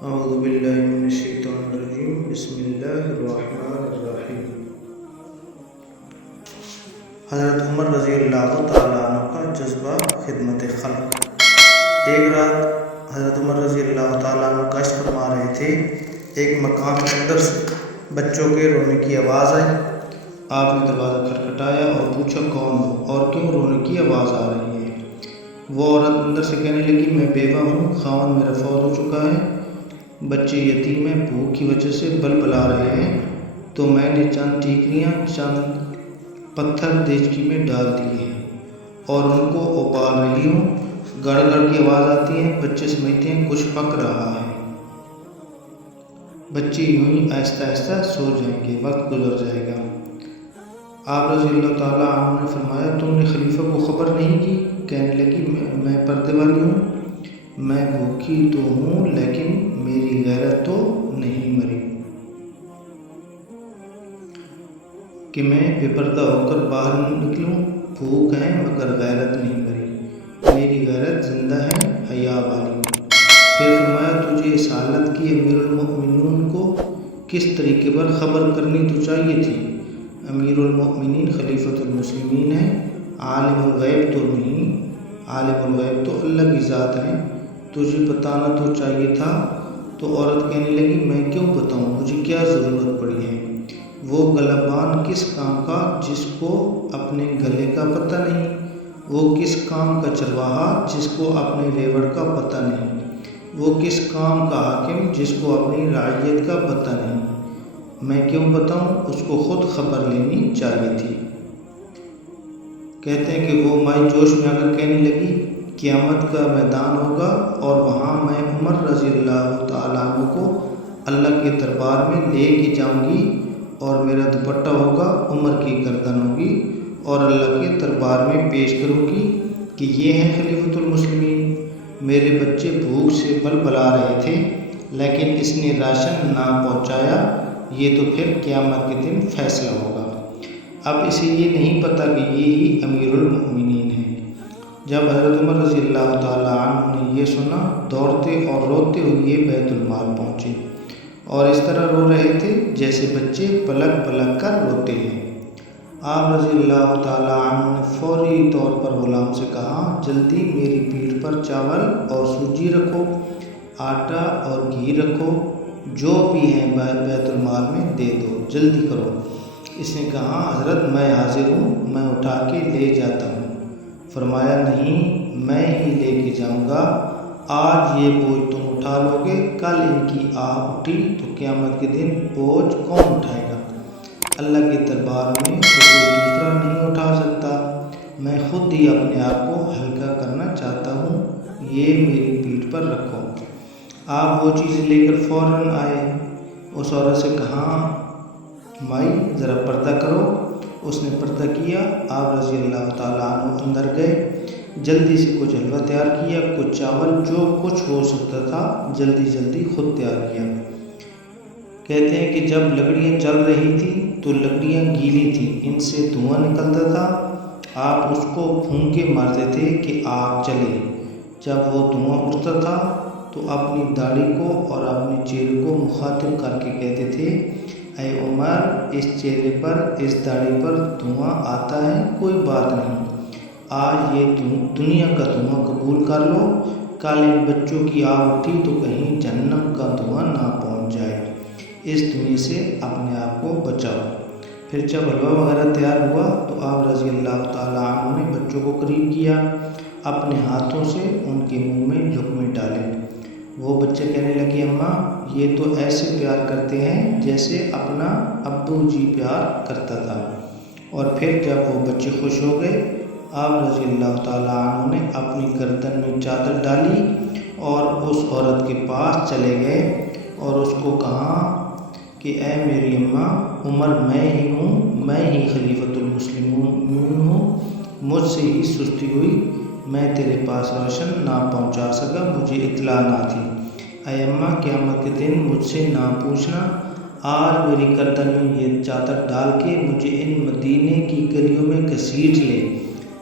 اعوذ باللہ من الشیطان الرجیم بسم اللہ الرحمن الرحیم۔ حضرت عمر رضی اللہ تعالیٰ عنہ کا جذبہ خدمت خلق۔ ایک رات حضرت عمر رضی اللہ تعالیٰ عنہ گشت فرما رہے تھے۔ ایک مکان کے اندر سے بچوں کے رونے کی آواز آئی۔ آپ نے دروازہ کھٹکھٹایا اور پوچھا کون ہو اور کیوں رونے کی آواز آ رہی ہے؟ وہ عورت اندر سے کہنے لگی میں بیوہ ہوں، خاوند میرا فوت ہو چکا ہے، بچے یتیم ہیں، بھوک کی وجہ سے بلبلا رہے ہیں، تو میں نے چند ٹیکریاں چند پتھر دیچکی میں ڈال دیے ہیں اور ان کو ابال رہی ہوں۔ گڑ گڑ کی آواز آتی ہے، بچے سمجھتے ہیں کچھ پک رہا ہے۔ بچے یوں ہی آہستہ آہستہ سو جائیں گے، وقت گزر جائے گا۔ آپ رضی اللہ تعالیٰ عنہ نے فرمایا تم نے خلیفہ کو خبر نہیں کی؟ کہنے لگی میں پردے والی ہوں، میں بھوکی تو ہوں لیکن میری غیرت تو نہیں مری کہ میں بے پردہ ہو کر باہر نکلوں۔ بھوک ہے مگر غیرت نہیں مری، میری غیرت زندہ ہے، حیا والی۔ پھر فرمایا تجھے اس حالت کی امیر المؤمنین کو کس طریقے پر خبر کرنی تو چاہیے تھی۔ امیر المؤمنین خلیفۃ المسلمین ہیں، عالم الغیب تو نہیں، عالم الغیب تو اللہ کی ذات ہے، تجھے بتانا تو چاہیے تھا۔ تو عورت کہنے لگی میں کیوں بتاؤں، مجھے کیا ضرورت پڑی ہے؟ وہ گلابان کس کام کا جس کو اپنے گلے کا پتہ نہیں، وہ کس کام کا چرواہا جس کو اپنے ریوڑ کا پتہ نہیں، وہ کس کام کا حاکم جس کو اپنی رعیت کا پتہ نہیں۔ میں کیوں بتاؤں، اس کو خود خبر لینی چاہیے تھی۔ کہتے ہیں کہ وہ مائی جوش میں آ کر کہنے لگی قیامت کا میدان ہوگا اور وہاں میں عمر رضی اللہ تعالیٰ عنہ کو اللہ کے دربار میں لے کے جاؤں گی اور میرا دوپٹہ ہوگا، عمر کی گردن ہوگی اور اللہ کے دربار میں پیش کروں گی کہ یہ ہیں خلیفۃ المسلمین، میرے بچے بھوک سے بلبلا رہے تھے لیکن اس نے راشن نہ پہنچایا، یہ تو پھر قیامت کے دن فیصلہ ہوگا۔ اب اسے یہ نہیں پتہ کہ یہی امیر المؤمنین ہیں۔ جب حضرت عمر رضی اللہ تعالیٰ عنہ نے یہ سنا، دوڑتے اور روتے ہوئے بیت المال پہنچے اور اس طرح رو رہے تھے جیسے بچے پلک پلک کر روتے ہیں۔ آپ رضی اللہ تعالیٰ عنہ نے فوری طور پر غلام سے کہا جلدی میری پیٹھ پر چاول اور سوجی رکھو، آٹا اور گھی رکھو، جو بھی ہے بیت المال میں دے دو، جلدی کرو۔ اس نے کہا حضرت میں حاضر ہوں، میں اٹھا کے لے جاتا ہوں۔ فرمایا نہیں، میں ہی لے کے جاؤں گا، آج یہ بوجھ تم اٹھا لو گے، کل ان کی آہ اٹھی تو قیامت کے دن بوجھ کون اٹھائے گا؟ اللہ کے دربار میں تو کوئی دوسرا نہیں اٹھا سکتا، میں خود ہی اپنے آپ کو ہلکا کرنا چاہتا ہوں، یہ میری پیٹھ پر رکھو۔ آپ وہ چیزیں لے کر فوراً آئے۔ اس عورت سے کہا مائی ذرا پردہ کرو۔ اس نے پردہ کیا۔ آپ رضی اللہ تعالیٰ عنہ اندر گئے، جلدی سے کچھ حلوہ تیار کیا، کچھ چاول، جو کچھ ہو سکتا تھا جلدی جلدی خود تیار کیا۔ کہتے ہیں کہ جب لکڑیاں جل رہی تھیں تو لکڑیاں گیلی تھیں، ان سے دھواں نکلتا تھا، آپ اس کو پھونکے مارتے تھے کہ آگ چلے۔ جب وہ دھواں اٹھتا تھا تو اپنی داڑھی کو اور اپنے چہرے کو مخاطب کر کے کہتے تھے اے عمر، اس چہرے پر، اس داڑھی پر دھواں آتا ہے، کوئی بات نہیں، آج یہ دنیا کا دھواں قبول کر لو، کل ان بچوں کی آگ اٹھی تو کہیں جہنم کا دھواں نہ پہنچ جائے، اس دنیا سے اپنے آپ کو بچاؤ۔ پھر جب حلوہ وغیرہ تیار ہوا تو آپ رضی اللہ تعالیٰ عنہ نے بچوں کو قریب کیا، اپنے ہاتھوں سے ان کے منہ میں لقمے ڈالے۔ وہ بچے کہنے لگے اماں یہ تو ایسے پیار کرتے ہیں جیسے اپنا ابو جی پیار کرتا تھا۔ اور پھر جب وہ بچے خوش ہو گئے، آپ رضی اللہ تعالیٰ عنہ نے اپنی گردن میں چادر ڈالی اور اس عورت کے پاس چلے گئے اور اس کو کہا کہ اے میری اماں، عمر میں ہی ہوں، میں ہی خلیفۃ المسلمین ہوں، مجھ سے ہی سستی ہوئی، میں تیرے پاس راشن نہ پہنچا سکا، مجھے اطلاع نہ تھی۔ اے اماں قیامت کے دن مجھ سے نہ پوچھنا، آج میری گردن میں یہ چادر ڈال کے مجھے ان مدینے کی گلیوں میں گھسیٹ لے،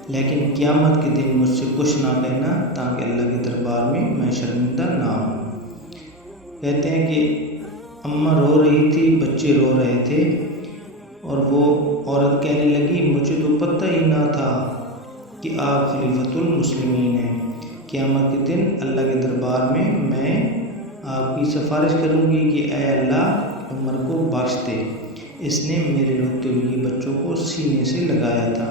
لیکن قیامت کے دن مجھ سے کچھ نہ کہنا تاکہ اللہ کے دربار میں شرمندہ نہ ہوں۔ کہتے ہیں کہ اماں رو رہی تھی، بچے رو رہے تھے، اور وہ عورت کہنے لگی مجھے تو پتہ ہی نہ تھا کہ آپ خلیفۃ المسلمین ہیں۔ قیامت کے دن اللہ کے دربار میں آپ کی سفارش کروں گی کہ اے اللہ عمر کو بخش دے، اس نے میرے روتے ہوئے بچوں کو سینے سے لگایا تھا۔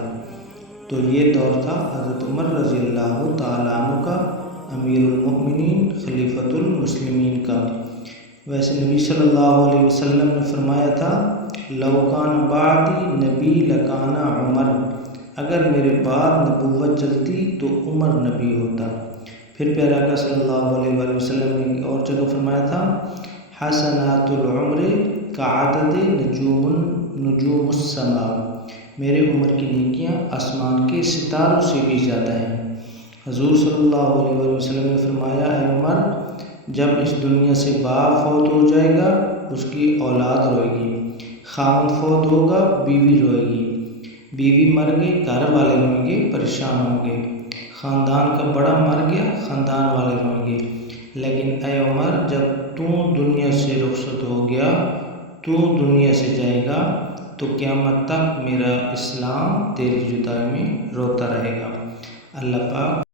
تو یہ دور تھا حضرت عمر رضی اللہ تعالیٰ عنہ کا، امیر المؤمنین خلیفۃ المسلمین کا۔ ویسے نبی صلی اللہ علیہ وسلم نے فرمایا تھا لو کان بعدی نبی لکان عمر، اگر میرے بعد نبوت چلتی تو عمر نبی ہوتا۔ پھر پیارے آقا صلی اللہ علیہ وآلہ وسلم نے ایک اور جگہ فرمایا تھا حسنات العمر کعدد نجوم السماء، میرے عمر کی نیکیاں آسمان کے ستاروں سے بھی زیادہ ہیں۔ حضور صلی اللہ علیہ وآلہ وسلم نے فرمایا اے عمر، جب اس دنیا سے باپ فوت ہو جائے گا اس کی اولاد روئے گی، خاوند فوت ہوگا بیوی روئے گی، بیوی مر گئی گھر والے روئیں گے، پریشان ہوں گے، خاندان کا بڑا مر گیا خاندان والے روئیں گے۔ لیکن اے عمر جب تو دنیا سے رخصت ہو گیا، تو دنیا سے جائے گا تو قیامت تک میرا اسلام تیری جدائی میں روتا رہے گا۔ اللہ پاک